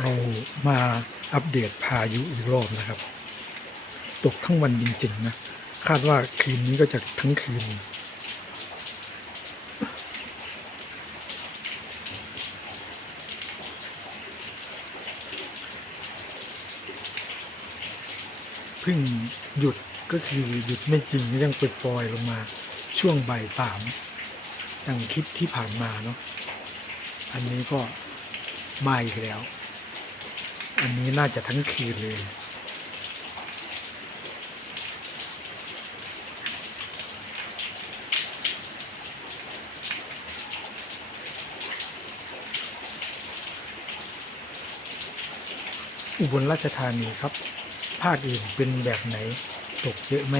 เรามาอัปเดตพายุอีกรอบนะครับ ตกทั้งวันจริงๆนะ คาดว่าคืนนี้ก็จะทั้งคืน เพิ่งหยุดก็คือหยุดไม่จริงยังปล่อยๆลงมาช่วงบ่ายสามอย่างคลิปที่ผ่านมาเนาะ อันนี้ก็มาอีกแล้ว อันนี้น่าจะทั้งคืนเลย อุบลราชธานีครับ ภาคอื่นเป็นแบบไหน ตกเยอะไหม